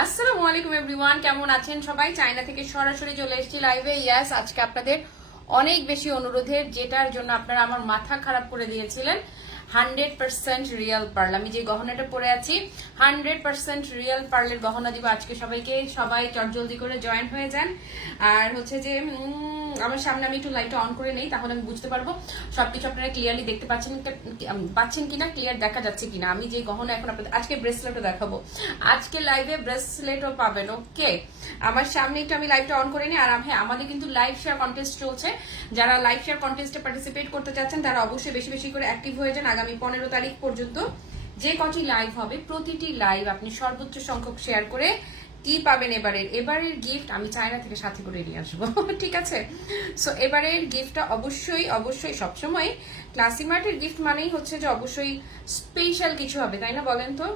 আসসালামু আলাইকুম এভরিওয়ান, কেমন আছেন সবাই? চায়না থেকে সরাসরি চলে এসেছি লাইভে ইয়াস আজকে আপনাদের অনেক বেশি অনুরোধের, যেটার জন্য আপনারা আমার মাথা খারাপ করে দিয়েছিলেন। হান্ড্রেড পার্সেন্ট রিয়েল পার্ল আমি যে গহনাটা পরে আছি, হান্ড্রেড পার্সেন্ট রিয়েল পার্লের গহনা দিব আজকে সবাইকে। সবাই চটজলদি করে জয়েন হয়ে যান। আর হচ্ছে যে আমার সামনে আমি একটু লাইটটা অন করে নেই, তাহলে আমি বুঝতে পারব। সবকিছু আপনারা ক্লিয়ারলি দেখতে পাচ্ছেন পাচ্ছেন কিনা ক্লিয়ার দেখা যাচ্ছে কিনা। আমি যে গহনা এখন আপনাদের আজকে ব্রেসলেটও দেখাবো। আজকে লাইভে ব্রেসলেটও পাবেন ওকে আমার সামনে একটু আমি লাইভটা অন করে নিই, আর হ্যাঁ আমাদের কিন্তু লাইভ শেয়ার কন্টেস্ট চলছে। যারা লাইভ শেয়ার কন্টেস্টে পার্টিসিপেট করতে চাচ্ছেন, তারা অবশ্যই বেশি বেশি করে অ্যাক্টিভ হয়ে যান আগামী পনেরো তারিখ পর্যন্ত। যে কটি লাইভ হবে, প্রতিটি লাইভ আপনি সর্বোচ্চ সংখ্যক শেয়ার করে কি পাবেন এবারের? এবারের গিফট আমি চায়না থেকে সাথে করে নিয়ে আসব। ঠিক আছে? সো এবারের গিফটটা অবশ্যই অবশ্যই সবসময় ক্লাসি মার্টের গিফট মানেই হচ্ছে যে অবশ্যই স্পেশাল কিছু হবে, তাই না বলেন তো?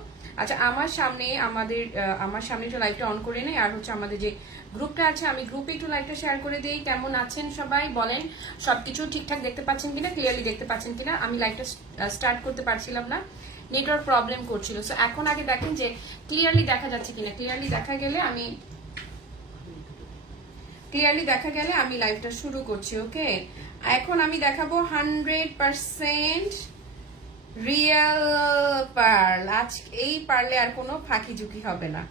আচ্ছা আমার সামনে আমাদের আমার সামনে একটু লাইভটা অন করে নেই, আর হচ্ছে আমাদের যে গ্রুপটা আছে, আমি গ্রুপে একটু লাইভটা শেয়ার করে দিই। কেমন আছেন সবাই? বলেন, সবকিছু ঠিকঠাক দেখতে পাচ্ছেন কিনা? ক্লিয়ারলি দেখতে পাচ্ছেন কিনা? আমি লাইভটা স্টার্ট করতে পারছিলাম না। নেটওয়ার্ক প্রবলেম করছিল। সো এখন আগে দেখেন যে ক্লিয়ারলি দেখা যাচ্ছে কিনা। ক্লিয়ারলি দেখা গেলে আমি ক্লিয়ারলি দেখা গেলে আমি লাইভটা শুরু করছি ওকে এখন আমি দেখাবো হান্ড্রেড পার্সেন্ট রিয়েল পার্ল আজ এই পারলে আর কোনো ফাঁকি ঝুঁকি হবে না।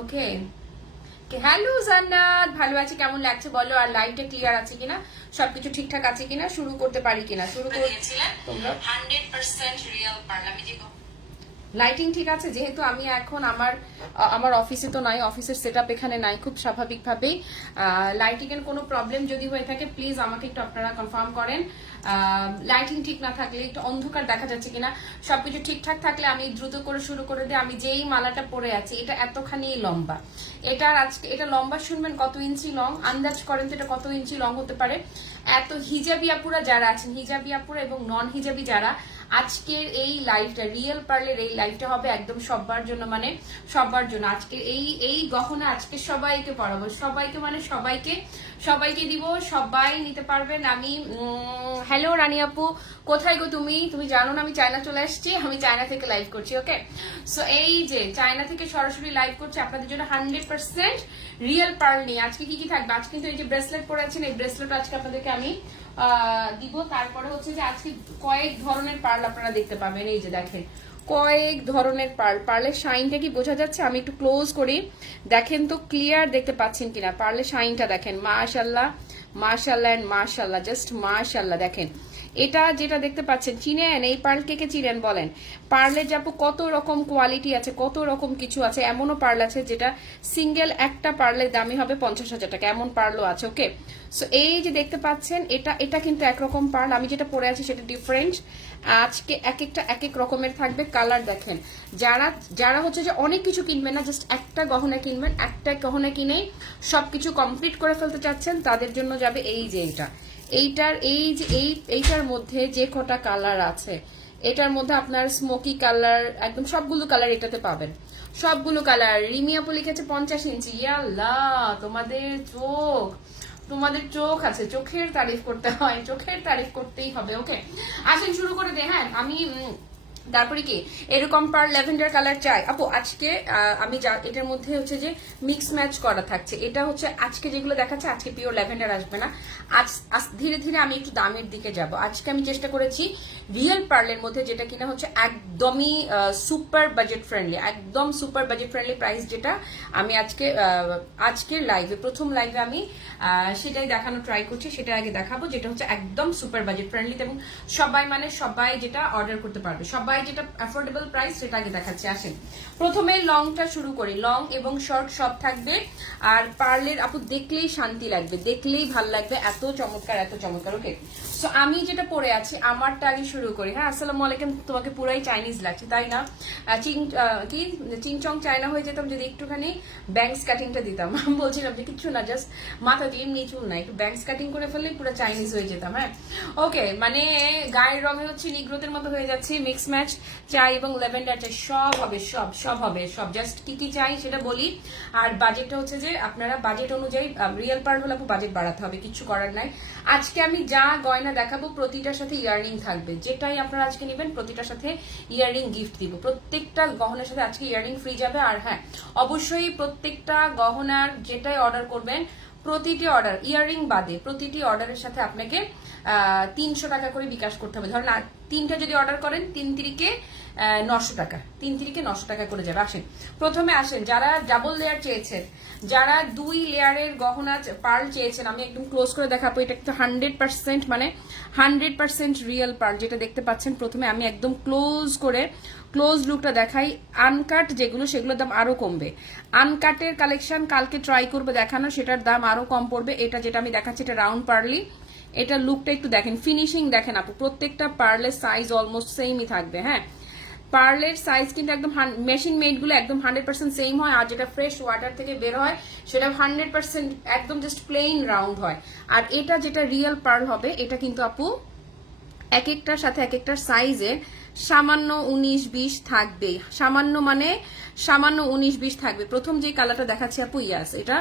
ওকে হ্যালো জান্নাত। ভালো আছে, কেমন লাগছে বলো? আর লাইটটা ক্লিয়ার আছে কিনা? সবকিছু ঠিকঠাক আছে কিনা শুরু করতে পারি কিনা শুরু তোমরা? রিয়েল যে লাইটিং ঠিক আছে যেহেতু আমি এখন আমার আমার অফিসে তো নাই অফিসের সেট এখানে নাই খুব স্বাভাবিকভাবেই। লাইটিং এর কোনো প্রবলেম যদি হয়ে থাকে প্লিজ আমাকে একটু আপনারা কনফার্ম করেন। লাইটিং ঠিক না থাকলে, একটু অন্ধকার দেখা যাচ্ছে কিনা, সবকিছু ঠিকঠাক থাকলে আমি দ্রুত করে শুরু করে দিই। আমি যেই মালাটা পরে আছি, এটা এতখানি লম্বা। এটার আজকে, এটা লম্বা শুনবেন কত ইঞ্চি লং আন্দাজ করেন তো এটা কত ইঞ্চি লং হতে পারে। এত হিজাবি আপুরা যারা আছেন, হিজাবি আপুরা এবং নন হিজাবি যারা, আজকের এই লাইভটা রিয়েল পার্লের এই লাইভটা হবে একদম সবার জন্য মানে সবার জন্য। আজকের এই এই গহনা আজকে সবাইকে পড়াবো সবাইকে মানে সবাইকে সবাইকে দিব, সবাই নিতে পারবেন। আমি হ্যালো রানী আপু, কোথায় গো তুমি? তুমি জানো না আমি চায়না চলে আসছি আমি চায়না থেকে লাইভ করছি ওকে সো এই যে, চায়না থেকে সরাসরি লাইভ করছি আপনাদের জন্য হান্ড্রেড পার্সেন্ট রিয়েল পার্ল নিয়ে। আজকে কি কি থাকবে? আজকে কিন্তু এই যে ব্রেসলেট পরে আছেন এই ব্রেসলেট আজকে আপনাদেরকে আমি দিব। তারপরে হচ্ছে যে আজকে কয়েক ধরনের পার্ল আপনারা দেখতে পাবেন। এই যে দেখেন কয়েক ধরনের পার্ল। পার্লের শাইনটা কি বোঝা যাচ্ছে? আমি একটু ক্লোজ করি। দেখেন তো ক্লিয়ার দেখতে পাচ্ছেন কিনা? পার্লের শাইনটা দেখেন। মাশাল্লাহ মাশাল্লাহ এন্ড মাশাল্লাহ জাস্ট মাশাল্লাহ দেখেন। এটা যেটা দেখতে পাচ্ছেন, চিনেন, এই পার্ল কে চিনেন বলেন। পার্লের যাব কত রকম কোয়ালিটি আছে, কত রকম কিছু আছে, এমনও পার্ল আছে যেটা সিঙ্গেল একটা পার্লের দামি হবে পঞ্চাশ হাজার টাকা, এমন পার্লও আছে, ওকে? সো এই যে দেখতে পাচ্ছেন, এটা এটা কিন্তু একরকম পার্ল। আমি যেটা পরে আছি সেটা ডিফারেন্ট আজকে এক একটা, এক এক রকমের থাকবে কালার দেখেন। যারা যারা হচ্ছে যে অনেক কিছু কিনবেন না জাস্ট একটা গহনা কিনবেন, একটা গহনা কিনেই সবকিছু কমপ্লিট করে ফেলতে চাচ্ছেন, তাদের জন্য যাবে এই যে এইটা এইটার, এই যে, এই, এইটার মধ্যে যে কটা কালার আছে, এটার মধ্যে আপনার স্মোকি কালার একদম সবগুলো কালার এটাতে পাবেন। সবগুলো কালার রিমিয়াপু লিখেছে পঞ্চাশ ইঞ্চি। ইয়াল্লা তোমাদের চোখ। তোমাদের চোখ আছে, চোখের তারিফ করতে হয়, চোখের তারিফ করতেই হবে ওকে আসেন শুরু করে দে হ্যাঁ আমি তারপরে কি? এরকম পার ল্যাভেন্ডার কালার চাই। আপু, আজকে আমি যা, এটার মধ্যে হচ্ছে যে মিক্স ম্যাচ করা থাকছে। এটা হচ্ছে আজকে যেগুলো দেখাচ্ছে, আজকে পিওর ল্যাভেন্ডার আসবে না। আজ ধীরে ধীরে আমি একটু দামের দিকে যাব। আজকে আমি চেষ্টা করেছি রিয়েল পার্লের মধ্যে যেটা কিনা হচ্ছে একদমই সুপার বাজেট ফ্রেন্ডলি একদম সুপার বাজেট ফ্রেন্ডলি প্রাইস যেটা আমি আজকে আজকের লাইভে প্রথম লাইভে আমি সেটাই দেখানো ট্রাই করছি, সেটা আগে দেখাবো, যেটা হচ্ছে একদম সুপার বাজেট ফ্রেন্ডলি এবং সবাই মানে সবাই যেটা অর্ডার করতে পারবে, সবাই যেটা অ্যাফোর্ডেবল প্রাইস সেটা আগে দেখাচ্ছি, আসেন। প্রথমে লংটা শুরু করি লং এবং শর্ট সব থাকবে, আর পার্লের আপু দেখলেই শান্তি লাগবে, দেখলেই ভালো লাগবে, এত চমৎকার এত চমৎকার ওকে সো আমি যেটা পরে আছি আমারটা আগে শুরু করি। হ্যাঁ আসসালামু আলাইকুম, তোমাকে পুরাই চাইনিজ লাগছে, তাই না? চিং কি? চিংচং চায়না হয়ে যেতাম, যদি একটুখানি ব্যাংকস কাটিংটা দিতাম। বলছিলাম যে কিচ্ছু না জাস্ট মাথা দিয়ে চুল না একটু ব্যাংকস কাটিং করে ফেললে পুরো চাইনিজ হয়ে যেতাম হ্যাঁ? ওকে মানে গায়ের রঙে হচ্ছে নিগ্রোতের মতো হয়ে যাচ্ছে মিক্স ম্যাচ চাই এবং লেভেন্ডার চাই সব হবে, সব সব হবে, সব। জাস্ট কি কি চাই সেটা বলি। আর বাজেটটা হচ্ছে যে আপনারা বাজেট অনুযায়ী রিয়েল পার্ট হলে বাজেট বাড়াতে হবে, কিছু করার নাই। আজকে আমি যা গয়না দেখাবো, প্রতিটার সাথে ইয়াররিং থাকবে। যেটাই আপনারা আজকে নেবেন, প্রতিটার সাথে ইয়াররিং গিফট দিব। প্রত্যেকটা গহনার সাথে আজকে ইয়াররিং ফ্রি যাবে। আর হ্যাঁ অবশ্যই প্রত্যেকটা গহনার যেটাই অর্ডার করবেন, প্রতিটি অর্ডার ইয়াররিং বাদে প্রতিটি অর্ডারের সাথে আপনাকে তিনশো টাকা করে বিকাশ করতে হবে। ধরেন তিনটা যদি অর্ডার করেন, তিন তিরিকে নশো টাকা। তিন তিরিকে নশো টাকা করে যাবে। আসেন। প্রথমে আসেন। যারা ডাবল লেয়ার চেয়েছেন, যারা দুই লেয়ারের গহনা পার্ল চেয়েছেন, আমি একদম ক্লোজ করে দেখাবো। এটা কিন্তু হান্ড্রেড পার্সেন্ট মানে হান্ড্রেড পার্সেন্ট রিয়েল পার্ল যেটা দেখতে পাচ্ছেন। প্রথমে আমি একদম ক্লোজ করে ক্লোজ লুকটা দেখাই। আনকাট যেগুলো, সেগুলোর দাম আরও কমবে। আনকাটের কালেকশন কালকে ট্রাই করবে দেখানো, সেটার দাম আরও কম পড়বে। এটা যেটা আমি দেখাচ্ছি, এটা রাউন্ড পার্লি এটা লুকটা একটু দেখেন। ফিনিশিং দেখেন আপু, প্রত্যেকটা পার্লের সাইজ অলমোস্ট সেমই থাকবে হ্যাঁ? পার্লের সাইজ কিন্তু একদম মেশিন মেডগুলো একদম হান্ড্রেড পার্সেন্ট সেম হয়, আর যেটা ফ্রেশ ওয়াটার থেকে বের হয়, সেটা হান্ড্রেড পার্সেন্ট একদম জাস্ট প্লেন রাউন্ড হয়। আর এটা যেটা রিয়েল পার্ল হবে, এটা কিন্তু আপু এক একটার সাথে এক একটার সাইজের সামান্য উনিশ বিশ থাকবে। সামান্য মানে সামান্য উনিশ বিশ থাকবে। প্রথম যে কালারটা দেখাচ্ছি আপু, ইয়াস, এটা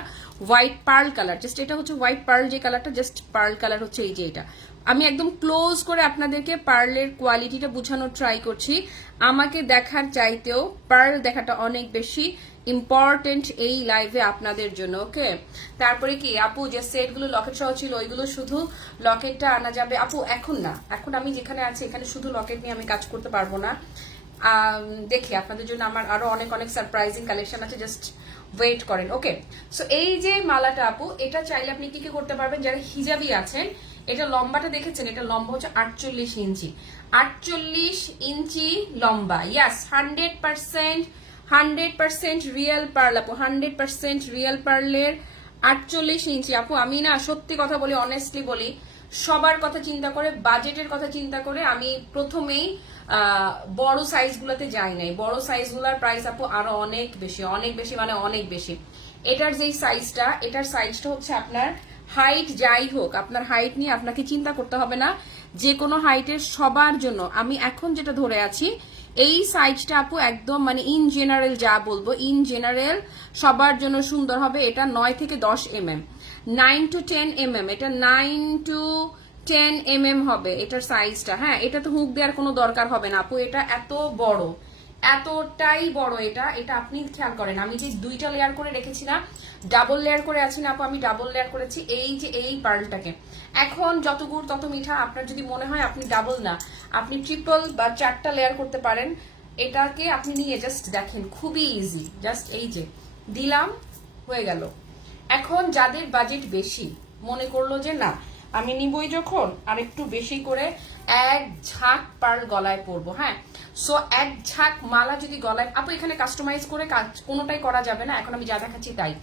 হোয়াইট পার্ল কালার জাস্ট এটা হচ্ছে হোয়াইট পার্ল যে কালারটা জাস্ট পার্ল কালার হচ্ছে এই যে এটা। আমি একদম ক্লোজ করে আপনাদেরকে পার্লের কোয়ালিটিটা বোঝানোর ট্রাই করছি। আমাকে দেখার চাইতেও পার্ল দেখাটা অনেক বেশি। ইম্পর্টেন্ট এই লাইভে আপনাদের জন্য ওকে তারপরে কি, আপু, যে সেটগুলো লকেট সহ ছিল, ওইগুলো শুধু লকেটটা আনা যাবে। আপু, এখন না, এখন আমি যেখানে আছি, এখানে শুধু লকেট নিয়ে আমি কাজ করতে পারব না। দেখি, আপনাদের জন্য আমার আরও অনেক অনেক সারপ্রাইজিং কালেকশন আছে জাস্ট ওয়েট করেন ওকে সো এই যে মালাটা, আপু, এটা চাইলে আপনি কি কি করতে পারবেন? যারা হিজাবি আছেন, এটা লম্বাটা দেখেছেন, এটা লম্বা হচ্ছে আটচল্লিশ ইঞ্চি। আটচল্লিশ ইঞ্চি লম্বা yes hundred percent hundred percent real pearl আপু, হান্ড্রেড পার্সেন্ট রিয়েল পার্লের আটচল্লিশ ইঞ্চি আপু, আমি না সত্যি কথা বলি অনেস্টলি বলি, সবার কথা চিন্তা করে বাজেটের কথা চিন্তা করে আমি প্রথমেই বড় সাইজগুলোতে যাই নাই। বড় সাইজগুলোর প্রাইস আপু আরও অনেক বেশি অনেক বেশি মানে অনেক বেশি। এটার যেই সাইজটা এটার সাইজটা হচ্ছে আপনার হাইট যাই হোক, আপনার হাইট নিয়ে আপনাকে চিন্তা করতে হবে না। যে কোনো হাইটের সবার জন্য, আমি এখন যেটা ধরে আছি এই সাইজটা আপু একদম মানে ইন জেনারেল যা বলব ইন জেনারেল সবার জন্য সুন্দর হবে এটা নয় থেকে দশ M M nine to ten M M এটা nine to ten M M হবে এটার সাইজটা হ্যাঁ এটা তো হুক দেওয়ার কোনো দরকার হবে না আপু, এটা এত বড়। এতটাই বড় এটা এটা আপনি খেয়াল করেন। আমি যে দুইটা লেয়ার করে রেখেছি না ডাবল লেয়ার করে আছি না আপু, আমি ডাবল লেয়ার করেছি এই যে এই পার্লটাকে এখন যত গুড়, তত মিঠা আপনার যদি মনে হয় আপনি ডাবল না, আপনি ট্রিপল বা চারটা লেয়ার করতে পারেন। এটাকে আপনি নিয়ে জাস্ট দেখেন, খুবই ইজি জাস্ট এই যে, দিলাম, হয়ে গেল। এখন যাদের বাজেট বেশি, মনে করল যে না আমি নিবই যখন, আর একটু বেশি করে এক ঝাঁক পার গলায় পরবো হ্যাঁ? সো এক ঝাঁক মালা যদি গলায়, আপু এখানে কাস্টমাইজ করে কাজ, কোনোটাই করা যাবে না, এখন আমি যা দেখাচ্ছি তাই।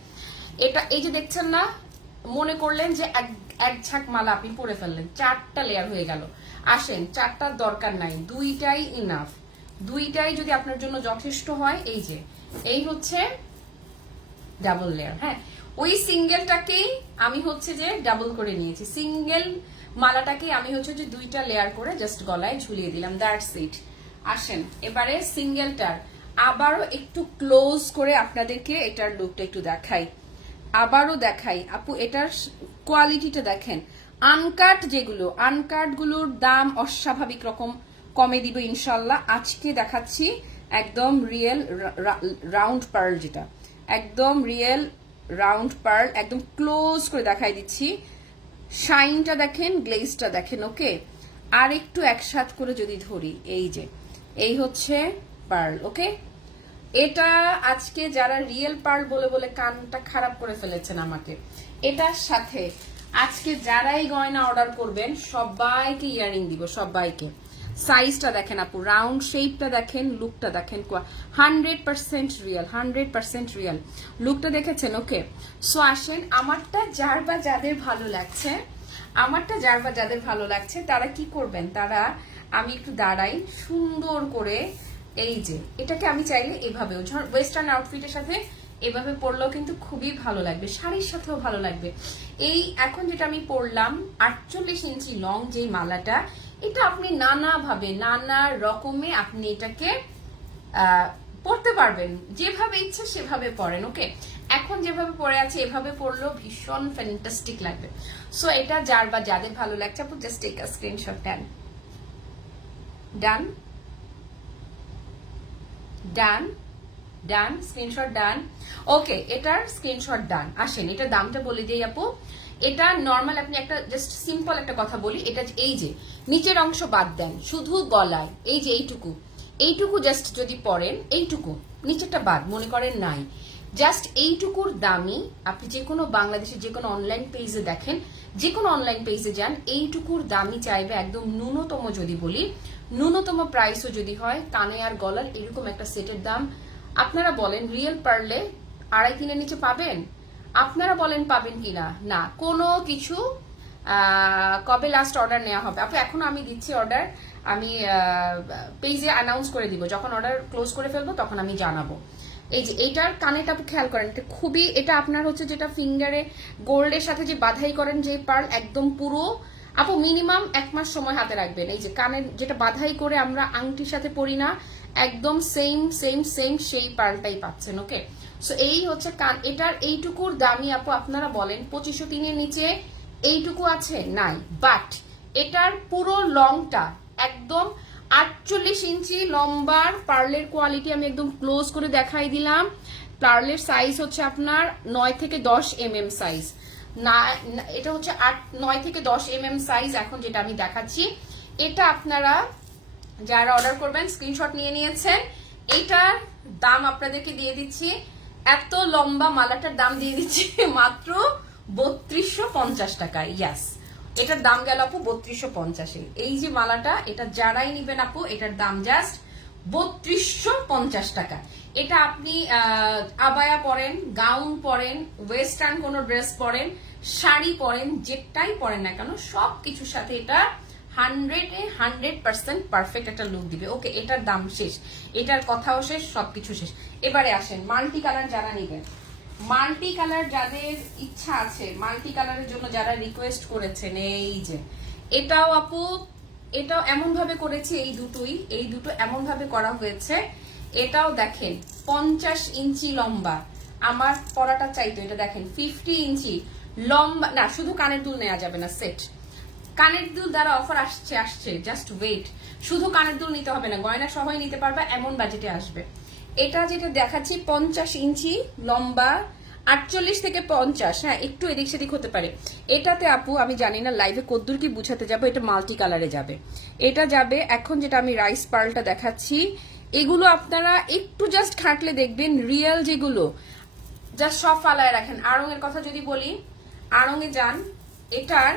এটা, এই যে দেখছেন না, মনে করলেন যে এক এক ঝাঁক মালা আপনি পরে ফেললেন, চারটা লেয়ার হয়ে গেল। আসেন, চারটার দরকার নাই, দুইটাই ইনাফ দুইটাই যদি আপনার জন্য যথেষ্ট হয়, এই যে, এই হচ্ছে ডাবল লেয়ার হ্যাঁ? ওই সিঙ্গেলটাকেই আমি হচ্ছে যে ডাবল করে নিয়েছি। সিঙ্গেল মালাটাকে আমি হচ্ছে যে দুইটা লেয়ার করে জাস্ট গলায় ঝুলিয়ে দিলাম দ্যাটস ইট আসেন, এবারে সিঙ্গেলটার। আবারও একটু ক্লোজ করে আপনাদেরকে এটার লুকটা একটু দেখাই। আবারও দেখাই। আপু, এটার কোয়ালিটিটা দেখেন। আনকাট যেগুলো আনকাটগুলোর দাম অস্বাভাবিক রকম, কমে দিব ইনশাল্লাহ। আজকে দেখাচ্ছি একদম রিয়েল রাউন্ড পার্ল যেটা। একদম রিয়েল রাউন্ড পার্ল একদম ক্লোজ করে দেখাই দিচ্ছি। শাইনটা দেখেন গ্লেজটা দেখেন ওকে আর একটু একসাথ করে যদি ধরি, এই যে, এই হচ্ছে পার্ল ওকে এটা আজকে যারা রিয়েল পার্ল বলে বলে কানটা খারাপ করে ফেলেছেন আমাকে, এটার সাথে আজকে যারাই গয়না অর্ডার করবেন, সবাইকে ইয়ারিং দিব, সবাইকে। সাইজটা দেখেন আপু রাউন্ড শেপটা দেখেন লুকটা দেখেন hundred percent real hundred percent real লুকটা দেখেছেন? ওকে সো আসেন, আমারটা যার বা যাদের ভালো লাগছে, আমারটা যার বা যাদের ভালো লাগছে, তারা কি করবেন? তারা, আমি একটু দাঁড়াই, সুন্দর করে, এই যে, এটাকে আমি চাইলে এভাবেও ওয়েস্টার্ন আউটফিটের সাথে এভাবে পরলেও কিন্তু খুবই ভালো লাগবে, শাড়ির সাথেও ভালো লাগবে। এই এখন যেটা আমি পরলাম আটচল্লিশ ইঞ্চি লং যেই মালাটা, এটা আপনি নানা ভাবে নানা রকমে আপনি এটাকে পড়তে পারবেন। যেভাবে ইচ্ছে সেভাবে পড়েন ওকে এখন যেভাবে পরে আছে, এভাবে পরলেও ভীষণ ফ্যান্টাস্টিক লাগবে। সো এটা যার বা যাদের ভালো লাগছে, আপু just take a screenshot then done done done screenshot done okay এটার স্ক্রিনশট ডান আসেন, এটার দামটা বলে দিই আপু। এটা নর্মাল আপনি একটা জাস্ট সিম্পল একটা কথা বলি, এটা এই যে, নিচের অংশ বাদ দেন, শুধু গলায়, এই যে এইটুকু। এইটুকু জাস্ট যদি পরেন এইটুকু, নিচেরটা বাদ, মনে করেন নাই। জাস্ট এইটুকুর দামই আপনি যে কোনো বাংলাদেশের যে কোনো অনলাইন পেজে দেখেন যে কোনো অনলাইন পেজে যান, এইটুকুর দামই চাইবে একদম ন্যূনতম যদি বলি, ন্যূনতম প্রাইসও যদি হয়, কানে আর গলার এরকম একটা সেটের দাম আপনারা বলেন রিয়েল পারলে আড়াই তিনের নিচে পাবেন? আপনারা বলেন পাবেন কিনা? না, কোনো কিছু কবে লাস্ট অর্ডার নেওয়া হবে? আপু, এখনও আমি দিচ্ছি অর্ডার আমি পেজে অ্যানাউন্স করে দিব। যখন অর্ডার ক্লোজ করে ফেলব, তখন আমি জানাব। এই যে, এইটার কানেটা আপু খেয়াল করেন খুবই, এটা আপনার হচ্ছে যেটা ফিঙ্গারে গোল্ডের সাথে যে বাধাই করেন, যে পার্ল একদম পুরো, আপু মিনিমাম এক মাস সময় হাতে রাখবেন। এই যে, কানের, যেটা বাধাই করে আমরা আংটির সাথে পরি না একদম সেম সেম সেম সেই পার্লটাই পাচ্ছেন ওকে সো এই হচ্ছে কান এটার এইটুকুর দামি আপু আপনারা বলেন, পঁচিশশো তিনের নিচে এইটুকু আছে? নাই। বাট এটার পুরো লংটা একদম আটচল্লিশ ইঞ্চি লম্বার পার্লের কোয়ালিটি আমি একদম ক্লোজ করে দেখাই দিলাম। পার্লের সাইজ হচ্ছে আপনার নয় থেকে দশ এম এম সাইজ না, এটা হচ্ছে আট, নয় থেকে দশ এম এম সাইজ এখন যেটা আমি দেখাচ্ছি। এটা আপনারা যারা অর্ডার করবেন, স্ক্রিনশট নিয়ে নিয়েছেন। এইটার দাম আপনাদেরকে দিয়ে দিচ্ছি। এত লম্বা মালাটার দাম দিয়ে দিচ্ছি মাত্র বত্রিশশো পঞ্চাশ টাকা ইয়াস এটার দাম গেল আপু বত্রিশশো পঞ্চাশে। এই যে মালাটা, এটা যারাই নিবেন আপু, এটার দাম জাস্ট বত্রিশশো পঞ্চাশ টাকা। এটা আপনি আবায়া পরেন, গাউন পরেন ওয়েস্টার্ন কোনো ড্রেস পরেন, শাড়ি পরেন, যেটাই পরেন না কেন সব কিছুর সাথে এটা হান্ড্রেড হান্ড্রেড পার্সেন্ট পারফেক্ট একটা লুক দিবে। ওকে, এটার দাম শেষ। এটার কথাও শেষ, সবকিছু শেষ। এবারে আসেন মাল্টি কালার যারা নিবেন মাল্টি কালার যাদের ইচ্ছা আছে মাল্টি কালারের জন্য যারা রিকোয়েস্ট করেছেন, এই যে। এটাও আপু, এটাও এমন ভাবে করেছি, এই দুটোই, এই দুটো এমন ভাবে করা হয়েছে। এটাও দেখেন, পঞ্চাশ ইঞ্চি লম্বা। আমার পরাটা চাইতো, এটা দেখেন ফিফটি ইঞ্চি। লম্বা, না, শুধু কানের দুল নেওয়া যাবে না সেট কানের দুল দ্বারা অফার আসছে আসছে জাস্ট ওয়েট শুধু কানের দুল নিতে হবে না, গয়না সবাই নিতে পারবে, এমন বাজেটে আসবে। এটা যেটা দেখাচ্ছি, পঞ্চাশ ইঞ্চি, লম্বা, আটচল্লিশ থেকে পঞ্চাশ হ্যাঁ একটু এদিক সেদিক হতে পারে। এটাতে আপু, আমি জানি না লাইভে কদ্দুর কি বুঝাতে যাব, এটা মাল্টি কালারে যাবে। এটা যাবে, এখন যেটা আমি রাইস পার্লটা দেখাচ্ছি, এগুলো আপনারা একটু জাস্ট খাটলে দেখবেন রিয়েল যেগুলো জাস্ট সব ফালায় রাখেন। আড়ঙের কথা যদি বলি আড়ঙে যান, এটার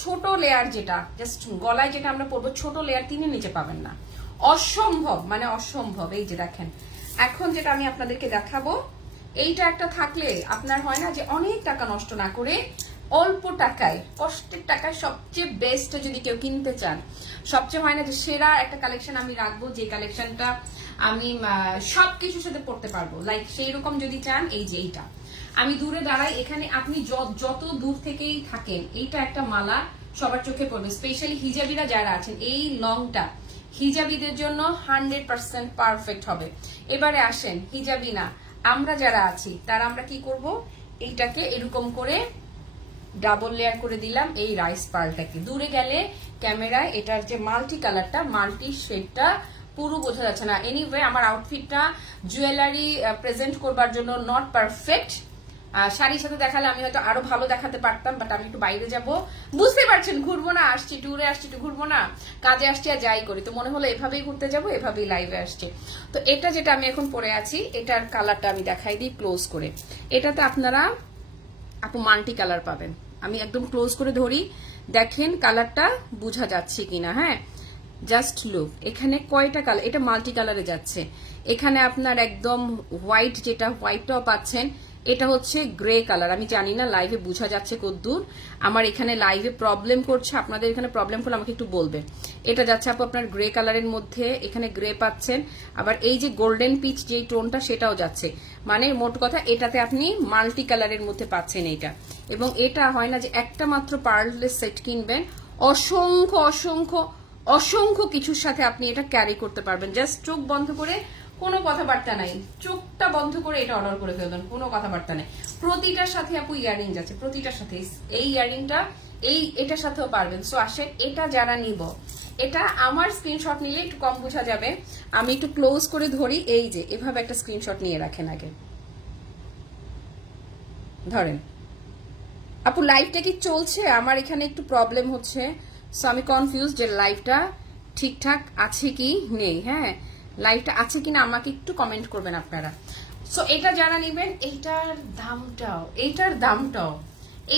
ছোট লেয়ার যেটা জাস্ট গলায় যেটা আমরা পরবো, ছোট লেয়ার তিনি নিচে পাবেন না। অসম্ভব মানে অসম্ভব, এই যে দেখেন। এখন যেটা আমি আপনাদেরকে দেখাবো, এইটা একটা থাকলে আপনার হয় না যে অনেক টাকা নষ্ট না করে অল্প টাকায়, কষ্টের টাকায় সবচেয়ে বেস্ট যদি কেউ কিনতে চান, সবচেয়ে হয় না যে সেরা একটা কালেকশন আমি রাখব, যে কালেকশনটা আমি সব কিছুর সাথে পড়তে পারব। লাইক সেই রকম যদি চান, এই যে এইটা। আমি দূরে দাঁড়াই, এখানে আপনি যত দূর থেকেই থাকেন, এইটা একটা মালা সবার চোখে পড়বে। স্পেশালি হিজাবিরা যারা আছেন, এই লংটা হিজাবিদের জন্য হান্ড্রেড পার্সেন্ট পারফেক্ট হবে। এবারে আসেন, হিজাবি না, আমরা যারা আছি, তারা আমরা কি করব? এইটাকে এরকম করে ডাবল লেয়ার করে দিলাম এই রাইস পার্লটাকে দূরে গেলে ক্যামেরায় এটার যে মাল্টি কালারটা মাল্টি শেডটা পুরো বোঝা যাচ্ছে না। এনিওয়ে আমার আউটফিটটা জুয়েলারি প্রেজেন্ট করবার জন্য নট পারফেক্ট শাড়ির সাথে দেখালে আমি হয়তো আরও ভালো দেখাতে পারতাম বাট আমি একটু বাইরে যাব। বুঝতে পারছেন, ঘুরবো না, আসছি ট্যুরে আসছি, একটু ঘুরবো না। কাজে আসছি আর যাই করি। তো মনে হলো এভাবেই ঘুরতে যাব, এভাবেই লাইভে আসছে। তো এটা যেটা আমি এখন পরে আছি, এটার কালারটা আমি দেখাই দিই ক্লোজ করে। এটাতে আপনারা আপু মাল্টি কালার পাবেন। আমি একদম ক্লোজ করে ধরি। দেখেন কালারটা বোঝা যাচ্ছে কিনা হ্যাঁ? জাস্ট লুক এখানে কয়টা কালার এটা মাল্টি কালারে যাচ্ছে। এখানে আপনার একদম হোয়াইট যেটা হোয়াইটটাও পাচ্ছেন এটা হচ্ছে গ্রে কালার আমি জানি না লাইভে বোঝা যাচ্ছে কদ্দূর। আমার এখানে লাইভে প্রবলেম করছে, আপনাদের এখানে প্রবলেম করলে আমাকে একটু বলবে। এটা যাচ্ছে আপু আপনার গ্রে কালারের মধ্যে, এখানে গ্রে পাচ্ছেন। আবার এই যে গোল্ডেন পিচ যেই টোনটা, সেটাও যাচ্ছে। মানে মোট কথা, এটাতে আপনি মাল্টি কালারের মধ্যে পাচ্ছেন এইটা এবং এটা হয় না যে একটা মাত্র পার্লের সেট কিনবেন। অসংখ্য অসংখ্য অসংখ্য কিছুর সাথে আপনি এটা ক্যারি করতে পারবেন। জাস্ট চোখ বন্ধ করে কোনো কথাবার্তা নাই। চোখটা বন্ধ করে এটা অর্ডার করে ফেলবেন, কোনো কথাবার্তা নাই। প্রতিটার সাথে আপু ইয়ারিং আছে, প্রতিটার সাথে। এই ইয়ারিংটা এই, এটার সাথেও পারবেন। সো আসে এটা যারা নিব, এটা আমার স্ক্রিনশট নিলে একটু কম বোঝা যাবে। আমি একটু ক্লোজ করে ধরি, এই যে, এভাবে একটা স্ক্রিনশট নিয়ে রাখেন আগে। ধরেন, আপু লাইভটা কি চলছে? আমার এখানে একটু প্রবলেম হচ্ছে। সো আমি কনফিউজ যে লাইভটা ঠিকঠাক আছে কি? নেই হ্যাঁ? লাইভটা আছে কিনা আমাকে একটু কমেন্ট করবেন আপনারা। সো এটা যারা নেবেন, এইটার দামটাও এইটার দামটাও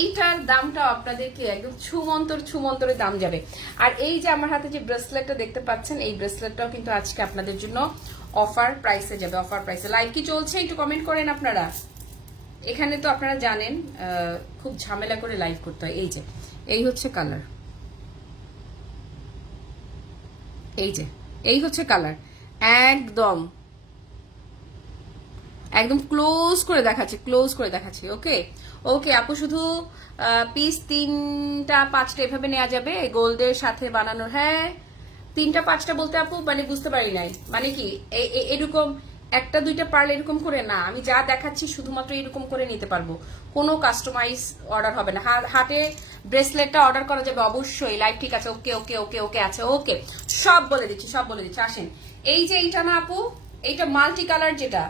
এইটার দামটাও আপনাদেরকে একদম ছুমন্তর ছুমন্তরে দাম যাবে। আর এই যে আমার হাতে যে ব্রেসলেটটা দেখতে পাচ্ছেন, এই ব্রেসলেটটাও কিন্তু আজকে আপনাদের জন্য অফার প্রাইসে যাবে অফার প্রাইসে লাইভ কি চলছে একটু কমেন্ট করেন আপনারা। এখানে তো আপনারা জানেন খুব ঝামেলা করে লাইভ করতে হয়। এই যে, এই হচ্ছে কালার এই যে, এই হচ্ছে কালার একদম। একদম ক্লোজ করে দেখাচ্ছি ক্লোজ করে দেখাচ্ছি ওকে ওকে আপু শুধু পিস তিনটা, পাঁচটা এভাবে নেওয়া যাবে গোল্ডের সাথে বানানোর হ্যাঁ? তিনটা, পাঁচটা বলতে আপু মানে বুঝতে পারি নাই। মানে কি এরকম, একটা, দুইটা পারলে এরকম করে? না, আমি যা দেখাচ্ছি শুধুমাত্র এরকম করে নিতে পারব। কোনো কাস্টমাইজ অর্ডার হবে না। হাতে ব্রেসলেটটা অর্ডার করা যাবে অবশ্যই। লাইভ ঠিক আছে ওকে ওকে ওকে ওকে আছে ওকে সব বলে দিচ্ছি, সব বলে দিচ্ছি, আসেন। এই যে এইটা না আপু, এইটা মাল্টি কালার যেটা,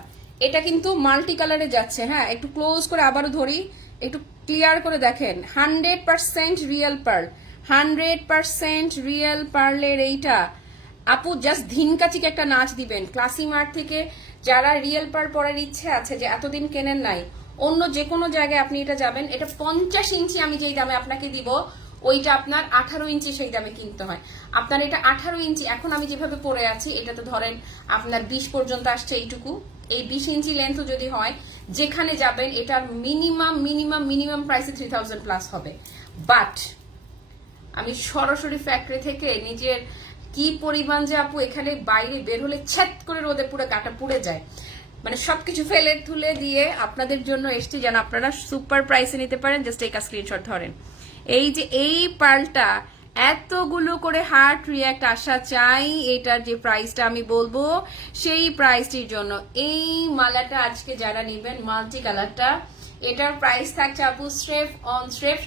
এটা কিন্তু মাল্টি কালারে যাচ্ছে হ্যাঁ একটু ক্লোজ করে আবারও ধরি, একটু ক্লিয়ার করে দেখেন hundred percent real pearl hundred percent real পার্লের এইটা। আপু জাস্ট ধিনকাচিক একটা নাচ দিবেন ক্লাসি মার্ট থেকে যারা রিয়েল পার পরার ইচ্ছে আছে যে এতদিন কেনেন নাই, অন্য যে কোনো জায়গায় আপনি এটা যাবেন, এটা পঞ্চাশ ইঞ্চি আমি যেই দামে আপনাকে দিব ওইটা আপনার আঠারো ইঞ্চি সেই দামে কিনতে হয়। আপনার এটা আঠারো ইঞ্চি, এখন আমি যেভাবে পরে আছি, এটা তো ধরেন আপনার বিশ পর্যন্ত আসছে এইটুকু। এই বিশ ইঞ্চি লেন্থ যদি হয়, যেখানে যাবেন, এটার মিনিমাম মিনিমাম মিনিমাম প্রাইসে থ্রি থাউজেন্ড প্লাস হবে। বাট আমি সরাসরি ফ্যাক্টরি থেকে নিজের কি পরিমাণ যে আপু এখানে বাইরে বের হলে ছ্যাত করে রোদে পুরো গাটা পুড়ে যায়। মানে সবকিছু ফেলে তুলে দিয়ে আপনাদের জন্য এসছি যেন আপনারা সুপার প্রাইসে নিতে পারেন। জাস্ট এই স্ক্রিনশট ধরেন। এই যে এই পার্লটা এতগুলো করে হার্ট রিয়াক্ট আসা চাই, এটার যে প্রাইসটা আমি বলব, সেই প্রাইসটির জন্য। এই মালাটা আজকে যারা নেবেন মাল্টি কালারটা এটার প্রাইস থাকছে আপু স্রেফ অন স্রেফ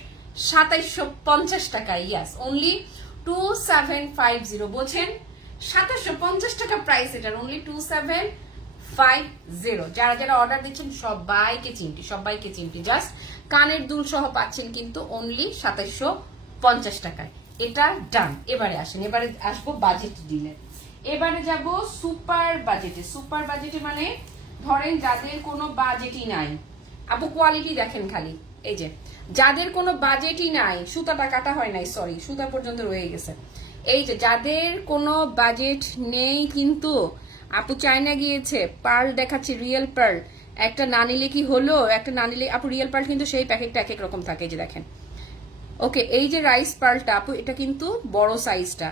সাতাইশশো পঞ্চাশ টাকা yes only two seven five zero বোঝেন? সাতাশশো পঞ্চাশ টাকা প্রাইস এটার only two seven five zero যারা যারা অর্ডার দিচ্ছেন, সবাইকে চিমটি সবাইকে চিমটি জাস্ট কানের দুল সহ পাচ্ছেন কিন্তু অনলি সাতাইশশো পঞ্চাশ টাকায়। এটা ডান এবারে আসেন, এবারে আসব বাজেট ডিলে এবারে যাব সুপার বাজেটে সুপার বাজেটে মানে ধরেন যাদের কোনো বাজেটই নাই। আপু কোয়ালিটি দেখেন খালি। এই যে, যাদের কোনো বাজেটই নাই, সুতাটা কাটা হয় নাই সরি সুতা পর্যন্ত রয়ে গেছে। এই যে, যাদের কোনো বাজেট নেই কিন্তু, আপু চায়না গিয়েছে পার্ল দেখাচ্ছি রিয়েল পার্ল একটা না নিলে কি হলো? একটা না নিলে আপু রিয়েল পার্ল কিন্তু সেই প্যাকেটটা এক এক রকম থাকে যে দেখেন। ওকে, এই যে রাইস পার্লটা আপু, এটা কিন্তু বড় সাইজটা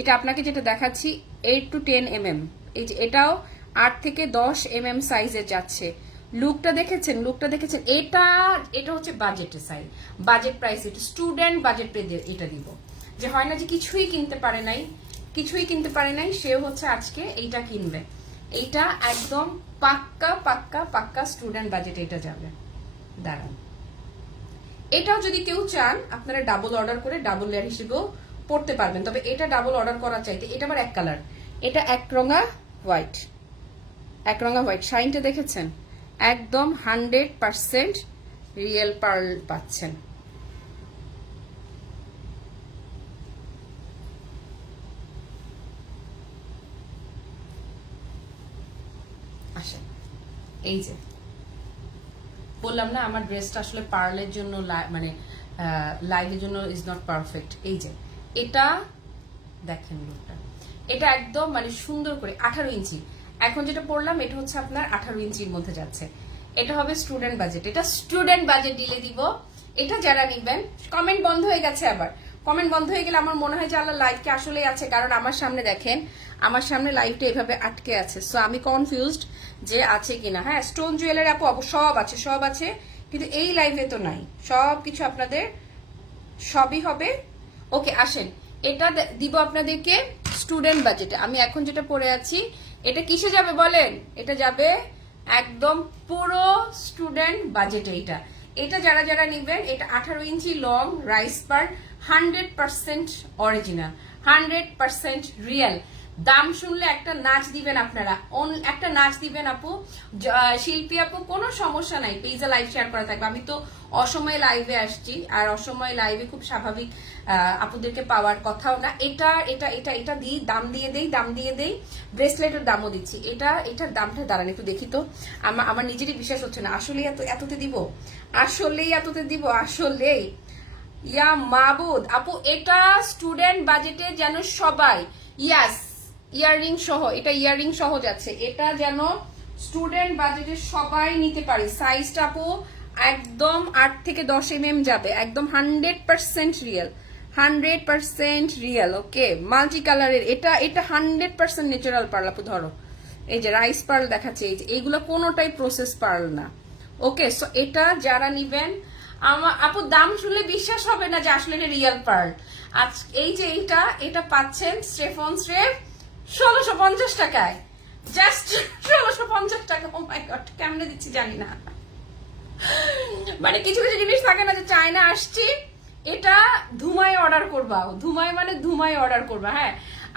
এটা আপনাকে যেটা দেখাচ্ছি eight to ten M M এই যে এটাও আট থেকে দশ এম এম সাইজে যাচ্ছে। লুকটা দেখেছেন? লুকটা দেখেছেন? এটা এটা হচ্ছে বাজেটের সাইজ বাজেট প্রাইস এটা স্টুডেন্ট বাজেট এটা দিব। যে হয় না যে কিছুই কিনতে পারে নাই, কিছুই কিনতে পারে নাই সে হচ্ছে আজকে এইটা কিনবে। এইটা একদম পাক্কা পাক্কা পাক্কা স্টুডেন্ট বাজেট এটা যাবে। দাঁড়ান। এটাও যদি কেউ চান, আপনারা ডাবল অর্ডার করে ডাবল লেয়ার হিসেবেও পড়তে পারবেন। তবে এটা ডাবল অর্ডার করা চাইতে, এটা আবার এক কালার এটা এক রঙা হোয়াইট এক রঙা হোয়াইট শাইনটা দেখেছেন? একদম হান্ড্রেড পার্সেন্ট রিয়েল পার্ল পাচ্ছেন আসেন এই যে, বললাম না, আমার ড্রেসটা আসলে পার্লের জন্য মানে লাইভের জন্য ইজ নট পারফেক্ট এই যে, এটা, দেখেন লুকটা এটা একদম মানে সুন্দর করে, আঠারো ইঞ্চি। এখন যেটা পড়লাম, এটা হচ্ছে আপনার আঠারো ইঞ্চির মধ্যে যাচ্ছে। এটা হবে স্টুডেন্ট বাজেট এটা স্টুডেন্ট বাজেট দিলে দিব। এটা যারা নিবেন কমেন্ট বন্ধ হয়ে গেছে আবার। কমেন্ট বন্ধ হয়ে গেলে আমার মনে হয় যে আল্লাহ লাইভকে আসলেই আছে, কারণ আমার সামনে দেখেন, আমার সামনে লাইভটা এভাবে আটকে আছে। সো আমি কনফিউজড যে আছে কিনা। হ্যাঁ স্টোন জুয়েলারি আপু সব আছে সব আছে, কিন্তু এই লাইভে তো নাই। সব কিছু আপনাদের, সবই হবে। ওকে আসেন। এটা দিব আপনাদেরকে স্টুডেন্ট বাজেটে আমি এখন যেটা পড়ে আছি, এটা কিসে যাবে বলেন? এটা যাবে একদম পুরো স্টুডেন্ট বাজেটে এটা এটা যারা যারা নেবেন, এটা আঠারো ইঞ্চি long rice pearl hundred percent original hundred percent real দাম শুনলে একটা নাচ দিবেন আপনারা। একটা নাচ দিবেন আপু। শিল্পী আপু, কোনো সমস্যা নাই। পেজে লাইভ শেয়ার করা থাকবে। আমি তো অসময়ে লাইভে আসছি। আর অসময়ে লাইভে খুব স্বাভাবিক আপুদেরকে পাওয়ার কথাও না। এটা এটা এটা এটা দিই, দাম দিয়ে দেই, দাম দিয়ে দেই। ব্রেসলেটের দামও দিচ্ছি। এটা এটার দামটা দাঁড়ান, একটু দেখি তো। আমার আমার নিজেরই বিশ্বাস হচ্ছে না। আসলেই এত, এততে দিব? আসলেই এততে দিব? আসলেই। ইয়া মাবুদ। আপু, এটা স্টুডেন্ট বাজেটে যেন সবাই ইয়াস ইয়াররিং সহ, এটা ইয়াররিং সহ যাচ্ছে। এটা যেন স্টুডেন্ট বাজেটে সবাই নিতে পারি। সাইজটা আপু একদম আট থেকে দশ এম এম যাবে। একদম hundred percent real. Hundred percent real, okay? Multi কালারের এটা এটা হান্ড্রেড পার্সেন্ট ন্যাচারাল পার্ল আপু, ধরো। এই যে রাইস পার্ল দেখাচ্ছে, এই যে, এইগুলো কোনোটাই প্রসেস পার্ল না। ওকে, সো এটা যারা নিবেন আমার আপু, দাম শুনলে বিশ্বাস হবে না যে আসলে এটা রিয়েল পার্ল। আজ, এই যে এইটা, এটা পাচ্ছেন স্টেফন স্রেফ ষোলোশো পঞ্চাশ টাকায়। জাস্ট ষোলোশো পঞ্চাশ টাকা ও মাই গড কেমনে দিচ্ছি জানি না। মানে কিছু কিছু জিনিস থাকে না যে চায়না আসছি, এটা ধুমায় অর্ডার করবা। ধুমায় মানে ধুমায় অর্ডার করবা হ্যাঁ।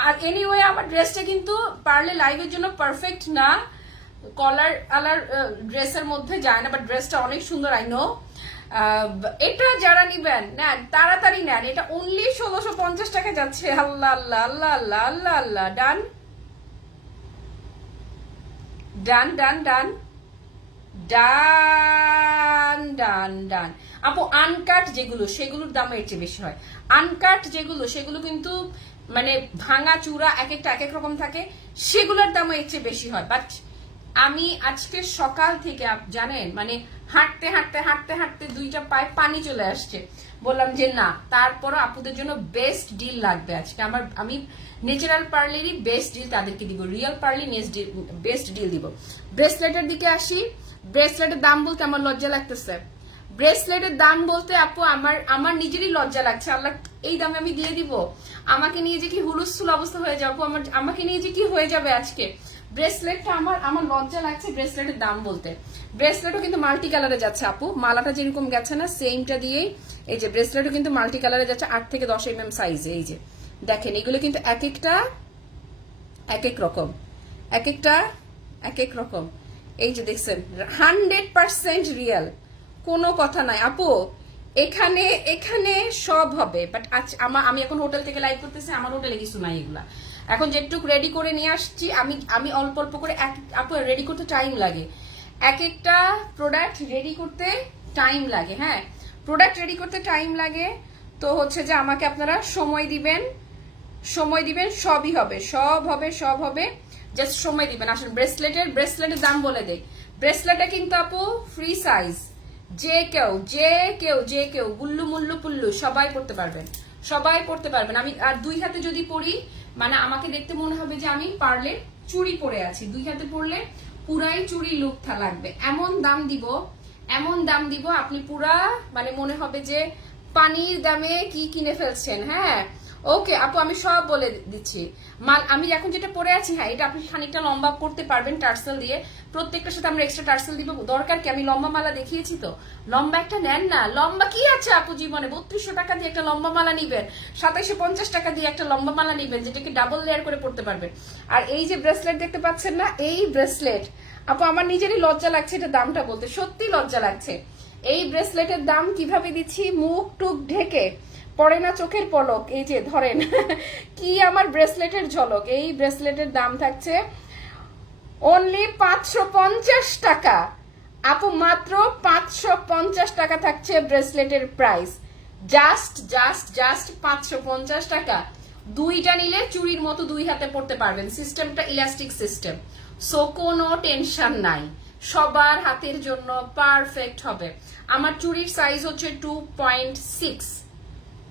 আর এনিওয়ে আমার ড্রেসটা কিন্তু পারলে লাইভের জন্য পারফেক্ট না। কলার আলার ড্রেসের মধ্যে যায় না বাট ড্রেসটা অনেক সুন্দর আই নো এটা যারা নিবেন, নেন, তাড়াতাড়ি নেন, এটা অনলি ষোলোশো পঞ্চাশ টাকা যাচ্ছে। আল্লাহ আল্লাহ আল্লাহ আল্লাহ আল্লাহ আল্লাহ। ডান। Done done done. Done done ডান। আপু আনকাট যেগুলো, সেগুলোর দাম এর চেয়ে বেশি হয়। আনকাট যেগুলো, সেগুলো কিন্তু মানে ভাঙা, চূড়া, এক একটা, এক এক রকম থাকে। সেগুলোর দাম এর চেয়ে বেশি হয়। বাট আমি আজকে সকাল থেকে জানেন মানে হাঁটতে হাঁটতে হাঁটতে হাঁটতে দুইটা পায়ে পানি চলে আসছে। বললাম যে না, তারপরও আপুদের জন্য বেস্ট ডিল লাগবে আজকে। আমার, আমি ন্যাচারাল পার্লেরই বেস্ট ডিল তাদেরকে দিব রিয়েল পার্লি বেস্ট ডিল দিব। ব্রেসলেটের দিকে আসি। ব্রেসলেটের দাম বলতে আমার লজ্জা লাগতেছে। ব্রেসলেটের দাম বলতে আপু আমার আমার নিজেরই লজ্জা লাগছে। আল্লাহ, এই দামে আমি দিয়ে দিব। আমাকে নিয়ে যে কি হুলুস্থুল অবস্থা হয়ে যাব আমার, আমাকে নিয়ে যে কি হয়ে যাবে আজকে? ব্রেসলেটটা আমার আমার লজ্জা লাগছে ব্রেসলেটের দাম বলতে। ব্রেসলেটও কিন্তু মাল্টি কালারে যাচ্ছে আপু। মালাটা যেরকম গেছে না সেমটা দিয়েই এই যে ব্রেসলেটও কিন্তু মাল্টি কালারে যাচ্ছে আট থেকে দশ এম এম সাইজে এই যে। দেখেন, এগুলো কিন্তু এক একটা, এক এক রকম। এক একটা, এক এক রকম। এই যে দেখছেন হান্ড্রেড পার্সেন্ট রিয়েল কোনো কথা নাই। আপু, এখানে এখানে সব হবে। বাট আজ আমার আমি এখন হোটেল থেকে লাইভ করতেছি, আমার হোটেলে কিছু নাই এগুলা। এখন যেটুক রেডি করে নিয়ে আসছি, আমি আমি অল্প অল্প করে এক, আপু রেডি করতে টাইম লাগে। এক একটা প্রোডাক্ট রেডি করতে টাইম লাগে হ্যাঁ? প্রোডাক্ট রেডি করতে টাইম লাগে, তো হচ্ছে যে আমাকে আপনারা সময় দিবেন সময় দিবেন, সবই হবে, সব হবে সব হবে জাস্ট সময় দিবেন। আসলে ব্রেসলেটের ব্রেসলেটের দাম বলে দেই। ব্রেসলেটটা কিন্তু আপু ফ্রি সাইজ যে কেউ যে কেউ যে কেউ গুল্লু মুল্লু পুল্লু সবাই পড়তে পারবেন। সবাই পড়তে পারবেন। আমি, আর দুই হাতে যদি পড়ি মানে আমাকে দেখতে মনে হবে যে আমি পারলে চুরি পরে আছি। দুই হাতে পরলে পুরাই চুড়ি লুকথা লাগবে। এমন দাম দিব, এমন দাম দিব, আপনি পুরা মানে মনে হবে যে পানির দামে কি কিনে ফেলছেন হ্যাঁ? ওকে আপু, আমি সব বলে দিচ্ছি। মাল, আমি এখন যেটা পরে আছি হ্যাঁ এটা আপনি খানিকটা লম্বা করতে পারবেন টার্সেল দিয়ে। প্রত্যেকটার সাথে আমরা এক্সট্রা টার্সেল দিব। দরকার কি, আমি লম্বা মালা দেখিয়েছি তো? লম্বা একটা নেন না। লম্বা কি আছে আপু জীবনে? বত্রিশশো টাকা দিয়ে একটা লম্বা মালা নিবেন সাতাইশো পঞ্চাশ টাকা দিয়ে একটা লম্বা মালা নিবেন, যেটাকে ডাবল লেয়ার করে পড়তে পারবেন। আর এই যে ব্রেসলেট দেখতে পাচ্ছেন না, এই ব্রেসলেট আপু, আমার নিজেরই লজ্জা লাগছে এটা দামটা বলতে। সত্যি লজ্জা লাগছে। এই ব্রেসলেটের দাম কীভাবে দিচ্ছি? মুখ টুক ঢেকে। পড়ে না চোখের পলক, এই যে ধরেন, কি আমার ব্রেসলেটের ঝলক? এই ব্রেসলেটের দাম থাকছে অনলি পাঁচশো পঞ্চাশ টাকা। আপু, মাত্র পাঁচশো পঞ্চাশ টাকা থাকছে ব্রেসলেটের প্রাইস জাস্ট জাস্ট জাস্ট পাঁচশো পঞ্চাশ টাকা। দুইটা নিলে চুরির মতো দুই হাতে পড়তে পারবেন। সিস্টেমটা ইলাস্টিক সিস্টেম সো কোনো টেনশন নাই। সবার হাতের জন্য পারফেক্ট হবে। আমার চুরির সাইজ হচ্ছে two point six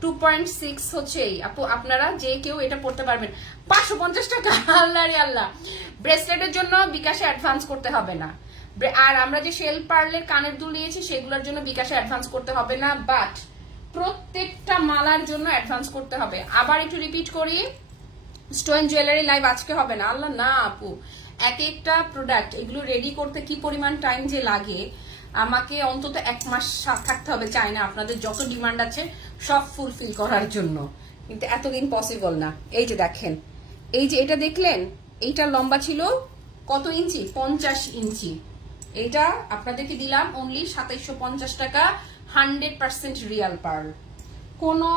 two point six হচ্ছে আপু, আপনারা যে কেউ এটা পারবেন। পাঁচশো আল্লাহ ব্রেসলেটের জন্য বিকাশে অ্যাডভান্স করতে হবে না। আর আমরা যে শেল পার্লের কানের দুল নিয়েছি, সেগুলোর জন্য বিকাশে অ্যাডভান্স করতে হবে না। বাট প্রত্যেকটা মালার জন্য অ্যাডভান্স করতে হবে। আবার একটু রিপিট করি। স্টোন জুয়েলারি লাইভ আজকে হবে না। আল্লাহ না, আপু। এক একটা প্রোডাক্ট এগুলো রেডি করতে কি পরিমাণ টাইম যে লাগে আমাকে অন্তত এক মাস থাকতে হবে চাই না আপনাদের যত ডিমান্ড আছে সব ফুলফিল করার জন্য। কিন্তু এতদিন পসিবল না। এই যে দেখেন এই যে এটা দেখলেন এইটা লম্বা ছিল কত ইঞ্চি? পঞ্চাশ ইঞ্চি। এটা আপনাদেরকে দিলাম অনলি সাতাইশশো পঞ্চাশ টাকা হান্ড্রেড পার্সেন্ট রিয়াল পার্ল কোনো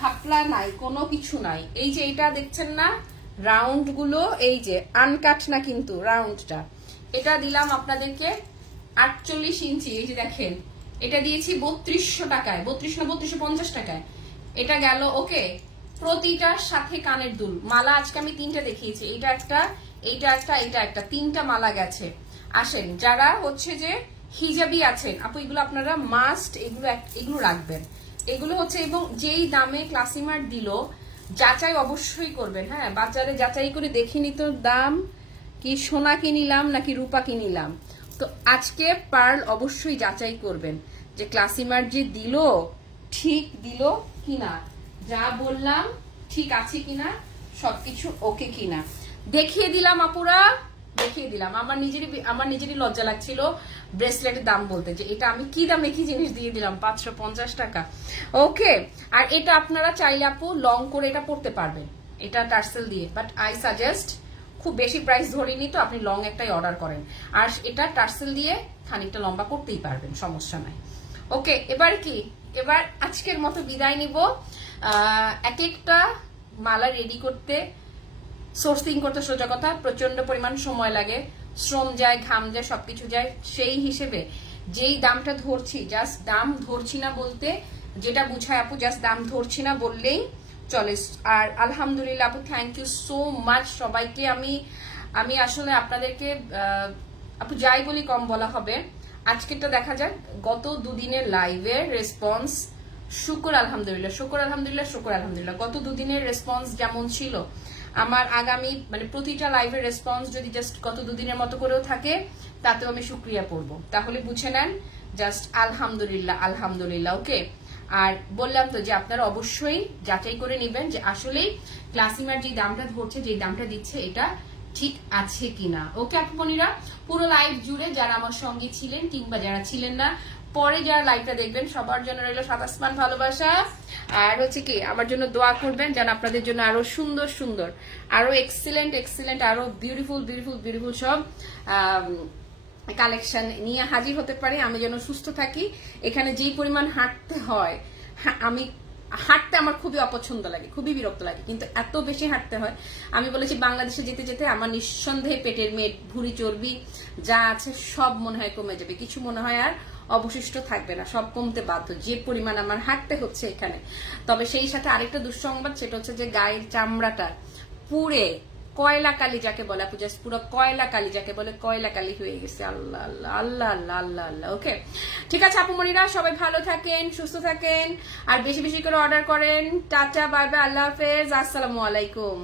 ঘাপলা নাই কোনো কিছু নাই। এই যে এটা দেখছেন না রাউন্ডগুলো এই যে আনকাট না কিন্তু রাউন্ডটা এটা দিলাম আপনাদেরকে আটচল্লিশ ইঞ্চি, এই যে দেখেন, এটা দিয়েছি বত্রিশশো টাকায়, বত্রিশ না, বত্রিশশো পঞ্চাশ টাকায়। এটা গেল, ওকে, প্রতিটার সাথে কানের দুল। মালা আজকে আমি তিনটা দেখিয়েছি এটা একটা, এইটা একটা এটা একটা, তিনটা মালা গেছে। আসেন, যারা হচ্ছে যে হিজাবি আছেন, আপু, এগুলো আপনারা মাস্ট এগুলো এগুলো রাখবেন। এগুলো হচ্ছে, এবং যেই দামে ক্লাসিমার দিল, যাচাই অবশ্যই করবেন হ্যাঁ? বাজারে যাচাই করে দেখে নিত দাম, কি সোনা কিনিলাম নাকি রূপা কিনিলাম। তো আজকে পার্ল অবশ্যই যাচাই করবেন যে ক্লাসিমার যে দিল, ঠিক দিল কিনা। যা বললাম, ঠিক আছে কিনা, সবকিছু ওকে কিনা। দেখিয়ে দিলাম আপুরা, দেখিয়ে দিলাম। আমার নিজেরই আমার নিজেরই লজ্জা লাগছিল ব্রেসলেটের দাম বলতে, যে এটা আমি কি দামে কি জিনিস দিয়ে দিলাম, পাঁচশো পঞ্চাশ টাকা। ওকে, আর এটা আপনারা চাইলে আপু লং করে এটা পড়তে পারবেন। এটা টার্সেল দিয়ে বাট আই সাজেস্ট খুব বেশি প্রাইস ধরিনি তো, আপনি লং একটাই অর্ডার করেন। আর এটা টার্সেল দিয়ে খানিকটা লম্বা করতেই পারবেন, সমস্যা নাই। ওকে এবার কি? এবার আজকের মতো বিদায় নিব। এক একটা মালা রেডি করতে সোর্সিং করতে সোজা কথা প্রচণ্ড পরিমাণ সময় লাগে। শ্রম যায়, ঘাম যায়, সবকিছু যায়। সেই হিসেবে যেই দামটা ধরছি জাস্ট দাম ধরছি না বলতে, যেটা বুঝায় আপু জাস্ট দাম ধরছি না বললেই চলে। আর আলহামদুলিল্লাহ আপু থ্যাংক ইউ সো মাচ সবাইকে। আমি আমি আসলে আপনাদেরকে আপু যাই বলি কম বলা হবে। আজকেরটা দেখা যাক, গত দুদিনের লাইভের রেসপন্স শুকর আলহামদুলিল্লাহ শুকর আলহামদুলিল্লাহ শুকর আলহামদুলিল্লাহ। গত দুদিনের রেসপন্স যেমন ছিল, আমার আগামী মানে প্রতিটা লাইভের রেসপন্স যদি জাস্ট গত দুদিনের মতো করেও থাকে, তাতেও আমি সুক্রিয়া পড়ব। তাহলে বুঝে নেন জাস্ট আলহামদুলিল্লাহ আলহামদুলিল্লাহ ওকে আর বললাম তো যে আপনারা অবশ্যই যাচাই করে নেবেন যে আসলেই ক্লাসিমার যে দামটা ধরছে, যে দামটা দিচ্ছে, এটা ঠিক আছে কিনা। ওকে আপুমনিরা পুরো লাইভ জুড়ে যারা আমার সঙ্গে ছিলেন কিংবা যারা ছিলেন না, পরে যারা লাইভটা দেখবেন, সবার জন্য রইল সাতাসমান ভালোবাসা। আর হচ্ছে কি, আমার জন্য দোয়া করবেন যেন আপনাদের জন্য আরও সুন্দর সুন্দর, আরও এক্সিলেন্ট এক্সিলেন্ট আরও বিউটিফুল বিউটিফুল বিউটিফুল সব কালেকশন নিয়ে হাজির হতে পারে, আমি যেন সুস্থ থাকি। এখানে যেই পরিমাণ হাঁটতে হয় হা- আমি, হাঁটতে আমার খুবই অপছন্দ লাগে, খুবই বিরক্ত লাগে, কিন্তু এত বেশি হাঁটতে হয়। আমি বলেছি, বাংলাদেশে যেতে যেতে আমার নিঃসন্দেহে পেটের মেট ভুঁড়ি চর্বি যা আছে সব মনে হয় কমে যাবে। কিছু মনে হয় আর অবশিষ্ট থাকবে না, সব কমতে বাধ্য, যে পরিমাণ আমার হাঁটতে হচ্ছে এখানে। তবে সেই সাথে আরেকটা দুঃসংবাদ, সেটা হচ্ছে যে গায়ের চামড়াটা পুড়ে কয়লা কালি যাকে বলে আপু জাস্ট পুরো কয়লা কালি যাকে বলে কয়লা কালি হয়ে গেছে, আল্লাহ আল্লাহ আল্লাহ আল্লাহ আল্লাহ আল্লাহ ওকে ঠিক আছে আপু মনিরা, সবাই ভালো থাকেন, সুস্থ থাকেন, আর বেশি বেশি করে অর্ডার করেন। টাটা বাই বাই আল্লাহ হাফেজ, আসসালামু আলাইকুম।